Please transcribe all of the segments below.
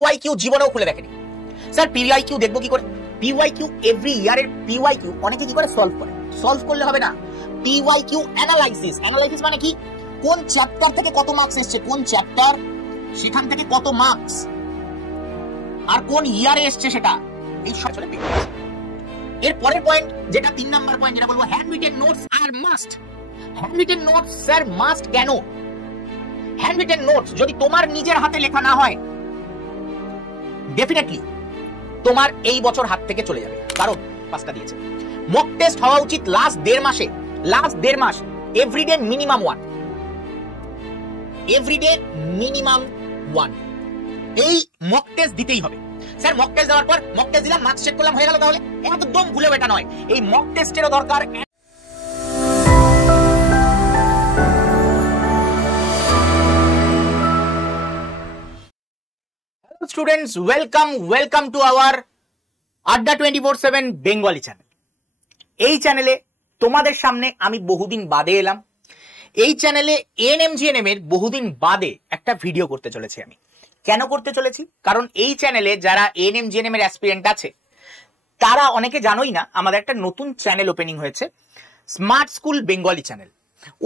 PYQ জীবনেও খুলে দেখেনি। স্যার পিওয়াইকিউ দেখবো কি করে? পিওয়াইকিউ এভরি ইয়ারের পিওয়াইকিউ অনেকে কি করে সলভ করে। সলভ করলে হবে না, পিওয়াইকিউ অ্যানালাইসিস। অ্যানালাইসিস মানে কি? কোন চ্যাপ্টার থেকে কত মার্কস এসেছে, কোন চ্যাপ্টার সেখান থেকে কত মার্কস, আর কোন ইয়ারে এসেছে সেটা। এই সব চলে পেয়ে। এর পরের পয়েন্ট যেটা 3 নাম্বার পয়েন্ট, যেটা বলবো handwritten notes are must. Handwritten notes sir must কেন? হ্যান্ড রিটেন নোটস যদি তোমার নিজের হাতে লেখা না হয়, ডেফিনেটলি তোমার এই বছর হাত থেকে চলে যাবে। কারণ পাঁচটা দিয়েছে। মক টেস্ট হওয়া উচিত লাস্ট 1.5 মাসে, লাস্ট 1.5 মাস, এভরিডে মিনিমাম 1, এভরিডে মিনিমাম 1 এই মক টেস্ট দিতেই হবে। স্যার মক টেস্ট দেওয়ার পর মক টেস্ট দিলাম, মার্কস চেক করলাম, হয়ে গেল, তাহলে একদম ভুলে এটা নয়। এই মক টেস্টেরও দরকার। স্টুডেন্টস, ওয়েলকাম টু আওয়ার আড্ডা 24/7 বেঙ্গলি চ্যানেল। এই চ্যানেলে তোমাদের সামনে আমি বহুদিন বাদে এলাম। এই চ্যানেলে এএনএম-জিএনএম এর বহুদিন বাদে একটা ভিডিও করতে চলেছি। আমি কেন করতে চলেছি? কারণ এই চ্যানেলে যারা এএনএম-জিএনএম এর অ্যাসপিরেন্ট আছে তারা অনেকে জানোই না, আমাদের একটা নতুন চ্যানেল ওপেনিং হয়েছে, স্মার্ট স্কুল বেঙ্গলি চ্যানেল।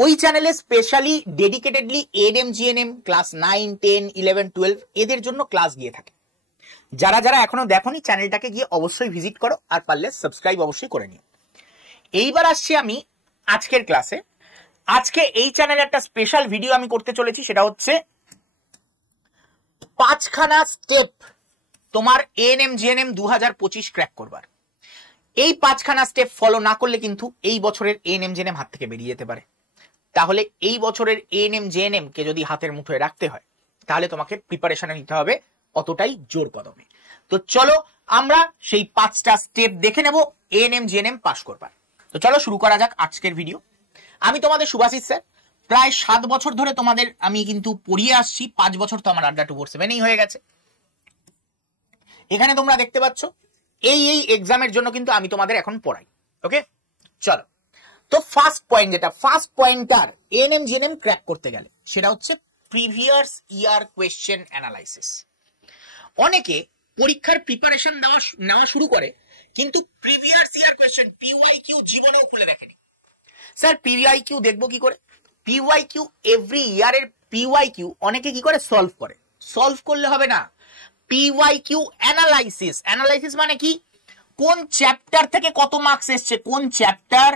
ওই চ্যানেলে স্পেশালি ডেডিকেটেডলি এএনএম-জিএনএম ক্লাস 9, 10, 11, 12 এদের জন্য ক্লাস গিয়ে থাকে। যারা যারা এখনো দেখোনি চ্যানেলটাকে গিয়ে অবশ্যই ভিজিট করো, আর পারলে সাবস্ক্রাইব অবশ্যই করে নিও। এইবার আসছি আমি আজকের ক্লাসে। আজকে এই চ্যানেলে একটা স্পেশাল ভিডিও আমি করতে চলেছি, সেটা হচ্ছে 5খানা স্টেপ তোমার এএনএম-জিএনএম 2025 ক্র্যাক করবার। এই 5খানা স্টেপ ফলো না করলে কিন্তু এই বছরের এএনএম-জিএনএম হাত থেকে বেরিয়ে যেতে পারে। তাহলে এই বছরের এএনএম-জিএনএম কে যদি হাতের মুঠোয় রাখতে হয়, তাহলে তোমাকে প্রিপারেশনে নিতে হবে অতটাই জোর কদমে। তো চলো আমরা সেই 5টা স্টেপ দেখে নেব এএনএম-জিএনএম পাস করবার। তো চলো শুরু করা যাক আজকের ভিডিও। আমি তোমাদের শুভাশিস স্যার, প্রায় 7 বছর ধরে তোমাদের আমি কিন্তু পড়িয়ে আসছি। 5 বছর তো আমার আড্ডা 24/7 হয়ে গেছে। এখানে তোমরা দেখতে পাচ্ছ এই এক্সামের জন্য কিন্তু আমি তোমাদের এখন পড়াই। ওকে, চলো। তো ফার্স্ট পয়েন্ট, যেটা ফার্স্ট পয়েন্টার এএনএম-জিএনএম ক্র্যাক করতে গেলে, সেটা হচ্ছে প্রিভিয়াস ইয়ার কোয়েশ্চেন অ্যানালাইসিস। অনেকে পরীক্ষার প্রিপারেশন নেওয়া শুরু করে, কিন্তু প্রিভিয়াস ইয়ার কোয়েশ্চেন পিওয়াইকিউ জীবনেও খুলে দেখেনি। স্যার পিওয়াইকিউ দেখবো কি করে? পিওয়াইকিউ এভরি ইয়ারের পিওয়াইকিউ অনেকে কি করে সলভ করে। সলভ করলে হবে না, পিওয়াইকিউ অ্যানালাইসিস। অ্যানালাইসিস মানে কি? কোন চ্যাপ্টার থেকে কত মার্কস এসছে, কোন চ্যাপ্টার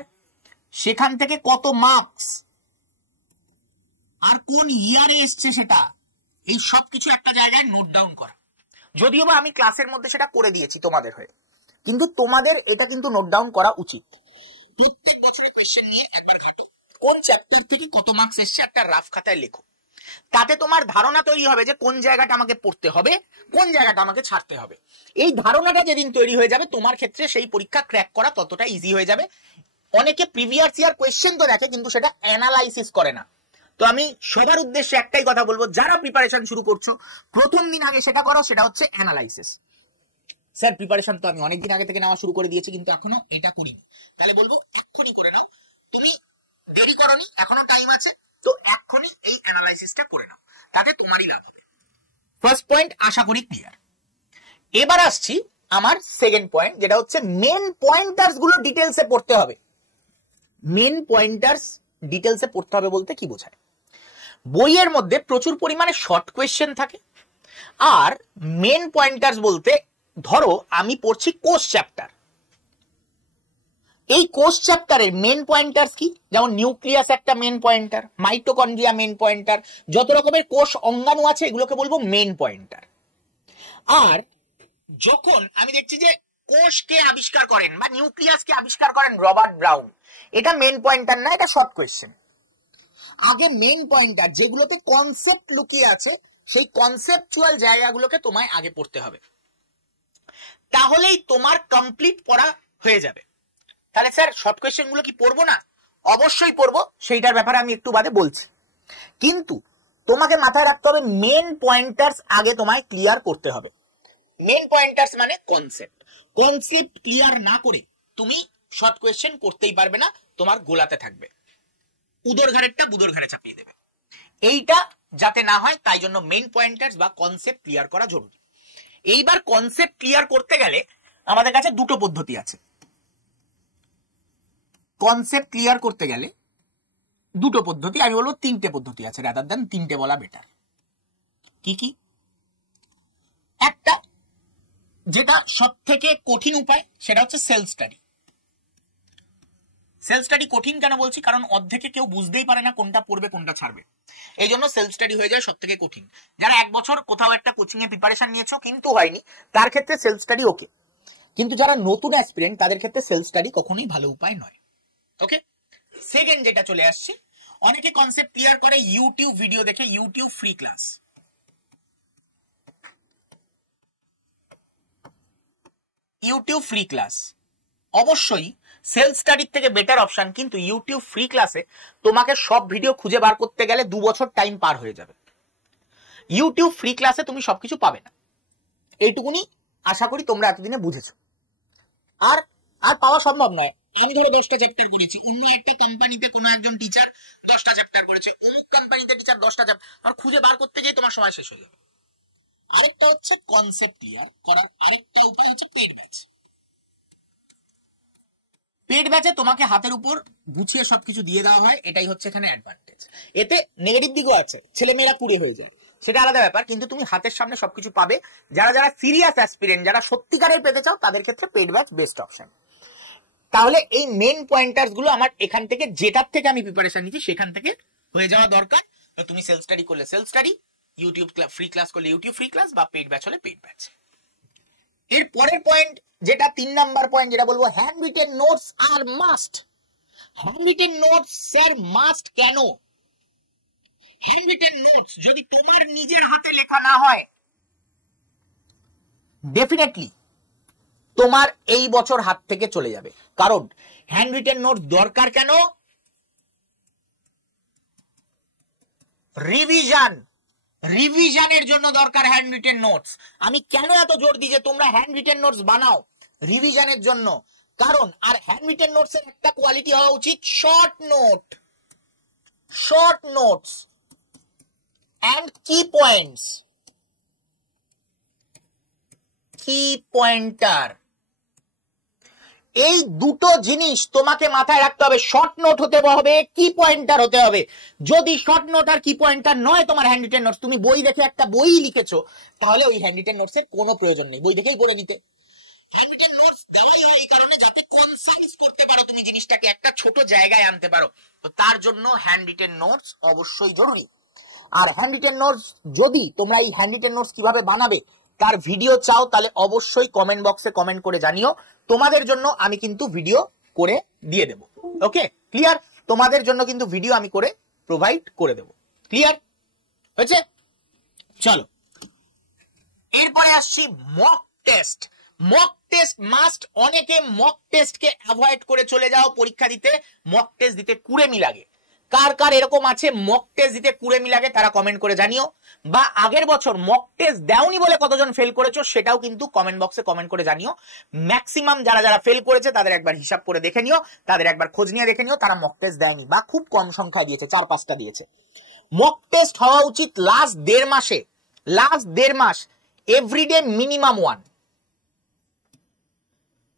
সেখান থেকে কত মার্কস, আর কোন ইয়ারে এসছে সেটা, এই সব কিছু একটা জায়গায় নোট ডাউন করা। যদিও বা আমি ক্লাসের মধ্যে সেটা করে দিয়েছি তোমাদের হয়ে, কিন্তু তোমাদের এটা কিন্তু নোট ডাউন করা উচিত। প্রত্যেক বছরের কোয়েশ্চেন নিয়ে একবার ঘাটো, কোন চ্যাপ্টার থেকে কত মার্কস এসছে একটা রাফ খাতায় লেখো। তাতে তোমার ধারণা তৈরি হবে যে কোন জায়গাটা আমাকে পড়তে হবে, কোন জায়গাটা আমাকে ছাড়তে হবে। এই ধারণাটা যেদিন তৈরি হয়ে যাবে, তোমার ক্ষেত্রে সেই পরীক্ষা ক্র্যাক করা ততটা ইজি হয়ে যাবে। অনেকে প্রিভিয়াস ইয়ার কোয়েশ্চেন তো দেখে, কিন্তু সেটা অ্যানালাইসিস করে না। তো আমি সবার উদ্দেশ্যে একটাই কথা বলবো, যারা প্রিপারেশন শুরু করছো প্রথম দিন আগে সেটা করো, সেটা হচ্ছে অ্যানালাইসিস। স্যার প্রিপারেশন তো আমি অনেকদিন আগে থেকে নেওয়া শুরু করে দিয়েছি, কিন্তু এখনো এটা করিনি। তাহলে বলবো এক্ষুনি করে নাও। তুমি দেরি করনি, এখনো টাইম আছে, তো এক্ষুনি এই অ্যানালাইসিসটা করে নাও, তাতে তোমারই লাভ হবে। ফার্স্ট পয়েন্ট আশা করি ক্লিয়ার। এবার আসছি আমার সেকেন্ড পয়েন্ট, যেটা হচ্ছে মেন পয়েন্টার্স গুলো ডিটেলসে পড়তে হবে। মেন পয়েন্টার্স ডিটেলসে পড়তে হবে বলতে কি বোঝায়? বইয়ের মধ্যে প্রচুর পরিমাণে শর্ট কোয়েশ্চেন থাকে, আর মেন পয়েন্টার্স বলতে ধরো আমি পড়ছি কোষ চ্যাপ্টার। এই কোষ চ্যাপ্টারের মেন পয়েন্টার্স কি? যেমন নিউক্লিয়াস একটা main pointer, mitochondria main pointer, যত রকমের কোষ অঙ্গাণু আছে এগুলোকে বলবো মেন পয়েন্টার। আর যখন আমি দেখছি যে কোষকে আবিষ্কার করেন বা নিউক্লিয়াসকে আবিষ্কার করেন রবার্ট ব্রাউন, এটা মেন পয়েন্টার না, এটা শর্ট কোয়েশ্চেন। আগে মেন পয়েন্টার যেগুলোতে কনসেপ্ট লুকিয়ে আছে, সেই কনসেপচুয়াল জায়গাগুলোকে তোমায় আগে পড়তে হবে, তাহলেই তোমার কমপ্লিট পড়া হয়ে যাবে। তাহলে স্যার শর্ট কোয়েশ্চেন গুলো কি পড়বো না? অবশ্যই পড়বো, সেইটার ব্যাপারে আমি একটু বাদে বলছি। কিন্তু তোমাকে মাথায় রাখতে হবে মেন পয়েন্টার্স আগে তোমায় ক্লিয়ার করতে হবে। মেন পয়েন্টার্স মানে কনসেপ্ট। কনসেপ্ট ক্লিয়ার না করে তুমি শর্ট কোয়েশ্চেন করতেই পারবে না, তোমার গোলাতে থাকবে, উদর ঘাড়েরটা বুদর ঘাড়ে চাপিয়ে দেবে। এইটা যাতে না হয় তাই জন্য মেন পয়েন্টার্স বা কনসেপ্ট ক্লিয়ার করা জরুরি। এইবার কনসেপ্ট ক্লিয়ার করতে গেলে আমাদের কাছে দুটো পদ্ধতি আছে। কনসেপ্ট ক্লিয়ার করতে গেলে দুটো পদ্ধতি, আমি বলবো তিনটে পদ্ধতি আছে, রাদার দেন তিনটে বলা বেটার। কি কি? একটা যেটা সব থেকে কঠিন উপায় সেটা হচ্ছে সেলফ স্টাডি। সেলফ স্টাডি কঠিন কেন বলছি? কারণ অর্ধেকে কেউ বুঝতেই পারে না কোনটা পড়বে কোনটা ছাড়বে, এই জন্য সেলফ স্টাডি হয়ে যায় সব থেকে কঠিন। যারা এক বছর কোথাও একটা কোচিং এ প্রিপারেশন নিয়েছো কিন্তু হয়নি, তার ক্ষেত্রে সেলফ স্টাডি ওকে, কিন্তু যারা নতুন অ্যাসপিরেন্ট তাদের ক্ষেত্রে সেলফ স্টাডি কখনোই ভালো উপায় নয়। ওকে, সেকেন্ড যেটা চলে আসছে, অনেকে কনসেপ্ট ক্লিয়ার করে ইউটিউব ভিডিও দেখে, YouTube free class. YouTube free class অবশ্যই সেলফ স্টাডির থেকে বেটার অপশন, কিন্তু ইউটিউব ফ্রি ক্লাসে তোমাকে সব ভিডিও খুঁজে বার করতে গেলে 2 বছর টাইম পার হয়ে যাবে। ইউটিউব ফ্রি ক্লাসে তুমি সবকিছু পাবে না, এইটুকুনি আশা করি তোমরা এতদিনে বুঝেছো। আর আর পাওয়া সম্ভব নয়। আমি ধরো 10টা চ্যাপ্টার করেছি, অন্য একটা কোম্পানিতে কোনো একজন টিচার 10টা চ্যাপ্টার করেছে, অমুক কোম্পানিতে টিচার 10টা চ্যাপ্টার, আর খুঁজে বার করতে গিয়ে তোমার সময় শেষ হয়ে যাবে। আরেকটা হচ্ছে কনসেপ্ট ক্লিয়ার করার আরেকটা উপায় হচ্ছে পেড ব্যাচ। পেড ব্যাচে তোমাকে হাতের উপর গুছিয়ে সবকিছু দিয়ে দেওয়া হয়, এটাই হচ্ছে এখানে অ্যাডভান্টেজ। এতে নেগেটিভ দিকও আছে, ছেলেমেয়েরা কুড়ে হয়ে যায়, সেটা আলাদা ব্যাপার, কিন্তু তুমি হাতের সামনে সবকিছু পাবে। যারা যারা সিরিয়াস অ্যাসপিরেন্ট, যারা সত্যিকারের পেতে চাও, তাদের ক্ষেত্রে পেড ব্যাচ বেস্ট অপশন। তাহলে এই মেন পয়েন্টার্স গুলো আমার এখান থেকে, যেটার থেকে আমি প্রিপারেশন নিচ্ছি সেখান থেকে হয়ে যাওয়া দরকার। তুমি সেলফ স্টাডি করলে self study, YouTube free class করলে ইউটিউব ফ্রি ক্লাস, বা পেড ব্যাচ হলে পেড ব্যাচ। এর পরের পয়েন্ট যেটা 3 নাম্বার পয়েন্ট, যেটা বলবো handwritten notes are must. Handwritten notes sir must কেন? হ্যান্ড রিটেন নোটস যদি তোমার নিজের হাতে লেখা না হয়, ডেফিনেটলি তোমার এই বছর হাত থেকে চলে যাবে। কারণ হ্যান্ড রিটেন নোটস দরকার কেন? রিভিশনের জন্য দরকার হ্যান্ড রিটেন নোটস। আমি কেন এত জোর দিই যে তোমরা হ্যান্ড রিটেন নোটস বানাও? রিভিশনের জন্য। কারণ আর হ্যান্ড রিটেন নোটস এর একটা কোয়ালিটি হওয়া উচিত শর্ট নোটস এন্ড কি পয়েন্টস, কি পয়েন্টার। এই দুটো জিনিস তোমাকে মাথায় রাখতে হবে। শর্ট নোট হতে হবে, কি পয়েন্টার হতে হবে। যদি শর্ট নোট আর কি পয়েন্টার নয় তোমার হ্যান্ড রিটেন নোটস, তুমি বই দেখে একটা বই লিখেছো, তাহলে ওই হ্যান্ড রিটেন নোটস এর কোনো প্রয়োজন নেই, বই দেখেই করে নিতে। হ্যান্ড রিটেন নোটস দেওয়াই হয় এই কারণে যাতে কনসাইজ করতে পারো, তুমি জিনিসটাকে একটা ছোট জায়গায় আনতে পারো। তো তার জন্য হ্যান্ড রিটেন নোটস অবশ্যই জরুরি। আর হ্যান্ড রিটেন নোটস, যদি তোমরা এই হ্যান্ড রিটেন নোটস কিভাবে বানাবে তার ভিডিও চাও, তাহলে অবশ্যই কমেন্ট বক্সে কমেন্ট করে জানিও। তোমাদের জন্য আমি কিন্তু ভিডিও করে দিয়ে দেব। ওকে, ক্লিয়ার? তোমাদের জন্য কিন্তু ভিডিও আমি করে প্রোভাইড করে দেব। ক্লিয়ার হয়েছে? চলো এরপরে আসছি mock test. Mock test must. অনেকে মক টেস্টকে অ্যাভয়েড করে চলে যাও পরীক্ষা দিতে, মক টেস্ট দিতে কুড়েমি লাগে। কার কার এরকম আছে মক টেস্ট দিতে কুড়েমি লাগে, তারা কমেন্ট করে জানিও। বা আগের বছর মক টেস্ট দাওনি বলে কতজন ফেল করেছো সেটাও কিন্তু কমেন্ট বক্সে কমেন্ট করে জানিও। ম্যাক্সিমাম যারা যারা ফেল করেছে তাদের একবার হিসাব করে দেখে নিও, তাদের একবার খোঁজ নিয়ে দেখে নিও তারা মক টেস্ট দেয়নি বা খুব কম সংখ্যায় দিয়েছে, 4-5টা দিয়েছে। মক টেস্ট হওয়া উচিত লাস্ট 1.5 মাসে, লাস্ট 1.5 মাস, এভরিডে মিনিমাম 1,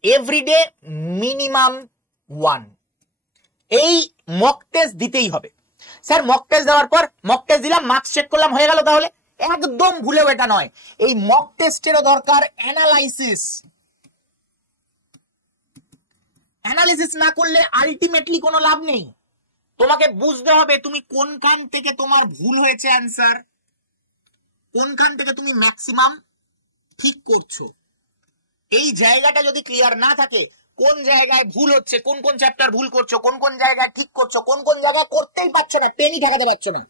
এভরিডে মিনিমাম 1। এই মক টেস্ট দিতেই হবে। স্যার মক টেস্ট দেওয়ার পর মক টেস্ট দিলাম, মার্কস চেক করলাম, হয়ে গেল, তাহলে একদম ভুলেও এটা নয়। এই মক টেস্টেরও দরকার অ্যানালাইসিস। অ্যানালিসিস না করলে আলটিমেটলি কোনো লাভ নেই। তোমাকে বুঝতে হবে তুমি কোনখান থেকে তোমার ভুল হয়েছে অ্যান্সার, কোনখান থেকে তুমি ম্যাক্সিমাম ঠিক করছো। এই জায়গাটা যদি ক্লিয়ার না থাকে, কোন জায়গায় ভুল হচ্ছে, কোন কোন চ্যাপ্টার ভুল করছো, কোন কোন জায়গায় ঠিক করছো, কোন কোন জায়গায় করতেই পারছো না, পেনই ঠেকাতে পারছো না,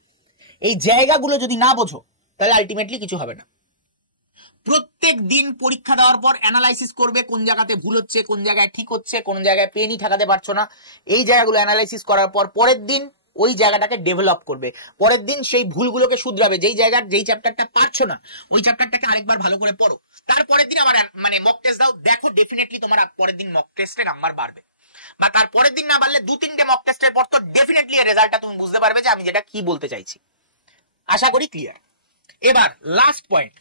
এই জায়গাগুলো যদি না বোঝো তাহলে আলটিমেটলি কিছু হবে না। প্রত্যেক দিন পরীক্ষা দেওয়ার পর অ্যানালাইসিস করবে কোন জায়গাতে ভুল হচ্ছে, কোন জায়গায় ঠিক হচ্ছে, কোন জায়গায় পেনই ঠেকাতে পারছো না। এই জায়গাগুলো অ্যানালাইসিস করার পর পরের দিন ওই জায়গাটাকে ডেভেলপ করবে, পরের দিন সেই ভুলগুলোকে শুধরাবে। যেই চ্যাপ্টারটা পারছো না ওই চ্যাপ্টারটাকে আরেকবার ভালো করে পড়ো, তারপরের দিন আবার মানে মক টেস্ট দাও, দেখো ডেফিনেটলি তোমার পরের দিন মক টেস্টে নাম্বার বাড়বে। বা তারপরের দিন না বাড়লে 2-3টে মক টেস্টের পর তো ডেফিনেটলি এর রেজাল্টটা তুমি বুঝতে পারবে যে আমি যেটা কি বলতে চাইছি। আশা করি ক্লিয়ার। এবার লাস্ট পয়েন্ট,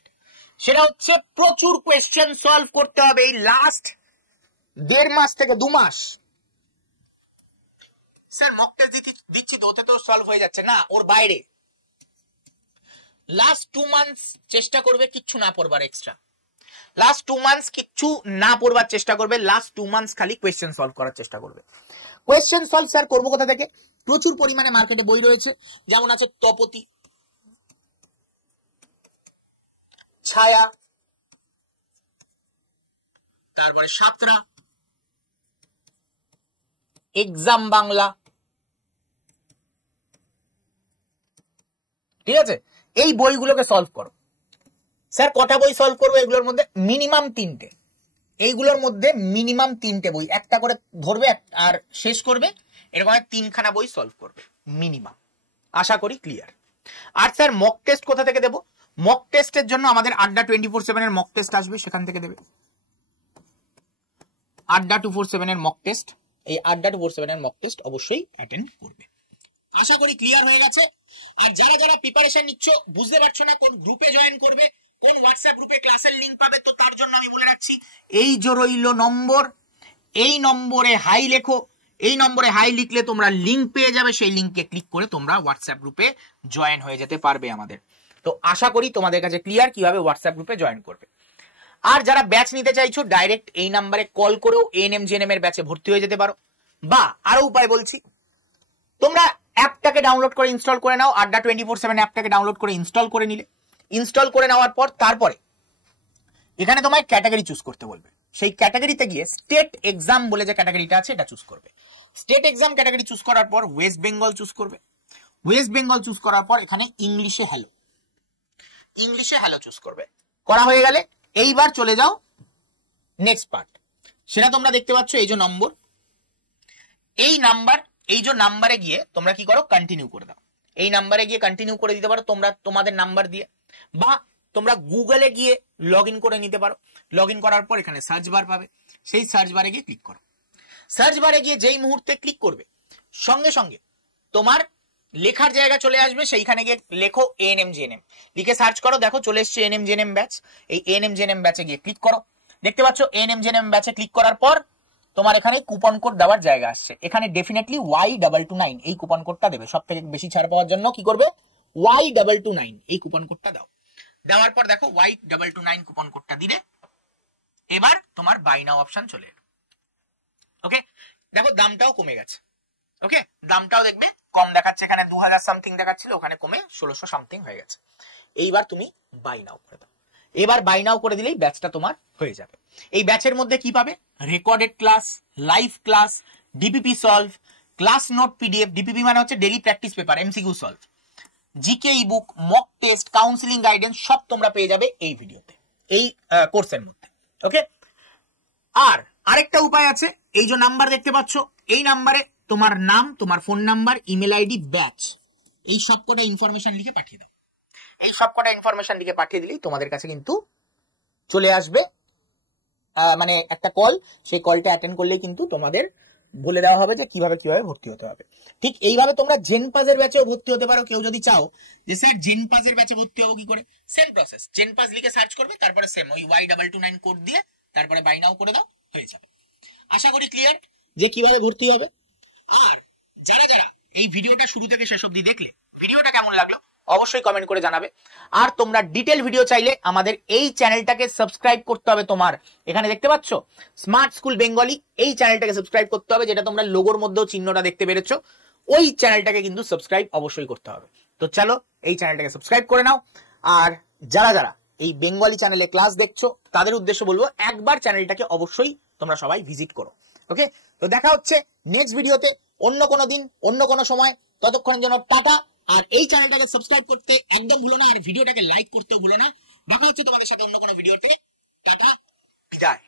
সেটা হচ্ছে প্রচুর কোয়েশ্চেন সলভ করতে হবে এই লাস্ট 1.5 মাস থেকে 2 মাস। স্যার মক টেস্ট দিচ্ছি তো, ওতে তো সলভ হয়ে যাচ্ছে না, ওর বাইরে লাস্ট 2 মান্থস চেষ্টা করবে কিচ্ছু না পড়বার এক্সট্রা। লাস্ট 2 মান্থস কিচ্ছু না পড়বার চেষ্টা করবে, লাস্ট 2 মান্থস খালি কোয়েশ্চেন সলভ করার চেষ্টা করবে। কোয়েশ্চেন সলভ স্যার করবো কোথা থেকে? প্রচুর পরিমাণে মার্কেটে বই রয়েছে, যেমন আছে তপতি, ছায়া, তারপরে সাতরা, এক্সাম বাংলা, ঠিক আছে? এই বইগুলোকে সলভ করো। স্যার কটা বই সলভ করবো এগুলোর মধ্যে? মিনিমাম 3টে। এইগুলোর মধ্যে মিনিমাম 3টে বই, একটা করে ধরবে আর শেষ করবে, এরকম 3খানা বই সলভ করবে মিনিমাম। আশা করি ক্লিয়ার। আর স্যার মক টেস্ট কোথা থেকে দেবো? মক টেস্টের জন্য আমাদের আড্ডা 24/7 এর মক টেস্ট আসবে, সেখান থেকে দেবে। আড্ডা 247 এর মক টেস্ট, এই আড্ডা 247 এর মক টেস্ট অবশ্যই অ্যাটেন্ড করবে। আশা করি ক্লিয়ার হয়ে গেছে। আর যারা যারা প্রিপারেশন নিচ্ছ, বুঝতে পারছো না কোন গ্রুপে জয়েন করবে, কোন হোয়াটসঅ্যাপ গ্রুপে ক্লাসের লিংক পাবে, তো তার জন্য আমি বলে রাখছি, এই যে রইল নম্বর, এই নম্বরে হাই লেখো। এই নম্বরে হাই লিখলে তোমরা লিংক পেয়ে যাবে, সেই লিংকে ক্লিক করে তোমরা হোয়াটসঅ্যাপ গ্রুপে জয়েন হয়ে যেতে পারবে আমাদের। তো আশা করি তোমাদের কাছে ক্লিয়ার কিভাবে হোয়াটসঅ্যাপ গ্রুপে জয়েন করবে। আর যারা ব্যাচ নিতে চাইছো, ডাইরেক্ট এই নাম্বারে কল করেও এএনএম জিএনএম এর ব্যাচে ভর্তি হয়ে যেতে পারো। বা আরো উপায় বলছি, তোমরা অ্যাপটাকে ডাউনলোড করে ইনস্টল করে নাও। আড্ডা 24/7 অ্যাপটাকে ডাউনলোড করে ইনস্টল করে নিলে, ইনস্টল করে নেওয়ার পর তারপরে এখানে তোমায় ক্যাটাগরি চুজ করতে বলবে। সেই ক্যাটাগরিতে গিয়ে স্টেট এক্সাম বলে যে ক্যাটাগরিটা আছে এটা চুজ করবে। স্টেট এক্সাম ক্যাটাগরি চুজ করার পর ওয়েস্ট বেঙ্গল চুজ করবে। ওয়েস্ট বেঙ্গল চুজ করার পর এখানে ইংলিশে হ্যালো, ইংলিশে হ্যালো চুজ করবে। করা হয়ে গেলে এইবার চলে যাও নেক্সট পার্ট। সেটা তোমরা দেখতে পাচ্ছ এই যে নম্বর, এই নাম্বার, এই যে নাম্বারে গিয়ে তোমরা কি করো, কন্টিনিউ করে দাও। এই নাম্বারে গিয়ে কন্টিনিউ করে দিতে পারো তোমরা তোমাদের নাম্বার দিয়ে, বা তোমরা গুগলে গিয়ে লগ ইন করে নিতে পারো। লগ ইন করার পর এখানে সার্চ বার পাবে, সেই সার্চ বারে গিয়ে ক্লিক করো। সার্চ বারে গিয়ে যেই মুহূর্তে ক্লিক করবে, সঙ্গে সঙ্গে তোমার লেখার জায়গা চলে আসবে, সেইখানে গিয়ে লেখো এএনএম জিএনএম, লিখে সার্চ করো। দেখো চলে এসছে এএনএম জিএনএম ব্যাচ। এই এএনএম জিএনএম ব্যাচে গিয়ে ক্লিক করো। দেখতে পাচ্ছ এএনএম জিএনএম ব্যাচে ক্লিক করার পর তোমার এখানে কুপন কোড দেওয়ার জায়গা আসছে। এখানে ডেফিনেটলি Y229 এই কুপন কোডটা দেবে। সব থেকে বেশি ছাড় পাওয়ার জন্য কি করবে, Y229 এই কুপন কোডটা দাও। দেওয়ার পর দেখো Y229 কুপন কোডটা দিলে এবার তোমার বাই নাও অপশন চলে এলো। ওকে, দেখো দামটাও কমে গেছে। ওকে, দামটাও দেখবে কম দেখাচ্ছে, এখানে 2000 সামথিং দেখাচ্ছিল, ওখানে কমে 1600 সামথিং হয়ে গেছে। এইবার তুমি বাই নাও করে দাও। এবার বাই নাও করে দিলেই ব্যাচটা তোমার হয়ে যাবে। এই ব্যাচের মধ্যে কি পাবে, recorded class, live class, DPP solve, class note PDF, DPP মানে হচ্ছে daily practice paper, MCQ solve, GK ebook, mock test, counselling guidance সব তোমরা পেয়ে যাবে এই ভিডিওতে, এই কোর্সের মধ্যে। ওকে, আর আরেকটা উপায় আছে, এই যে নাম্বার দেখতে পাচ্ছ, এই নাম্বারে তোমার নাম, তোমার phone number, email ID, batch, এই সবকটা ইনফরমেশন লিখে পাঠিয়ে দাও। এই সবকটা ইনফরমেশন লিখে পাঠিয়ে দিলেই তোমাদের কাছে কিন্তু চলে আসবে মানে একটা কল। সেই কলটা অ্যাটেন্ড করলেই কিন্তু তোমাদের বলে দেওয়া হবে যে কিভাবে কিভাবে ভর্তি হতে হবে। ঠিক এইভাবে তোমরা জেনপাজের ব্যাচেও ভর্তি হতে পারো। কেউ যদি চাও যে স্যার জেনপাজের ব্যাচে ভর্তি হবো কি করে, সেম প্রসেস, জেনপাজ লিখে সার্চ করবে, তারপরে সেম ওই Y229 কোড দিয়ে তারপরে বাই নাও করে দাও, হয়ে যাবে। আশা করি ক্লিয়ার যে কিভাবে ভর্তি হবে। আর যারা যারা এই ভিডিওটা শুরু থেকে শেষ অবধি দেখলে, ভিডিওটা কেমন লাগলো অবশ্যই কমেন্ট করে জানাবে। আর তোমরা ডিটেল ভিডিও চাইলে আমাদের এই চ্যানেলটাকে সাবস্ক্রাইব করতে হবে। তোমার এখানে দেখতে পাচ্ছ স্মার্ট স্কুল বেঙ্গলি, এই চ্যানেলটাকে সাবস্ক্রাইব করতে হবে, যেটা তোমরা লোগোর মধ্যেও চিহ্নটা দেখতে পেরেছো, ওই চ্যানেলটাকে কিন্তু সাবস্ক্রাইব অবশ্যই করতে হবে। তো চলো এই চ্যানেলটাকে সাবস্ক্রাইব করে নাও। আর যারা যারা এই বেঙ্গলি চ্যানেলে ক্লাস দেখছো তাদের উদ্দেশ্য বলবো, একবার চ্যানেলটাকে অবশ্যই তোমরা সবাই ভিজিট করো। ওকে, তো দেখা হচ্ছে নেক্সট ভিডিওতে অন্য কোনো দিন, অন্য কোনো সময়। ততক্ষণের জন্য টাটা। আর এই চ্যানেলটাকে সাবস্ক্রাইব করতে একদম ভুলো না, আর ভিডিওটাকে লাইক করতেও ভুলো না। দেখা হচ্ছে তোমাদের সাথে অন্য কোনো ভিডিওতে। টাটা, বিদায়।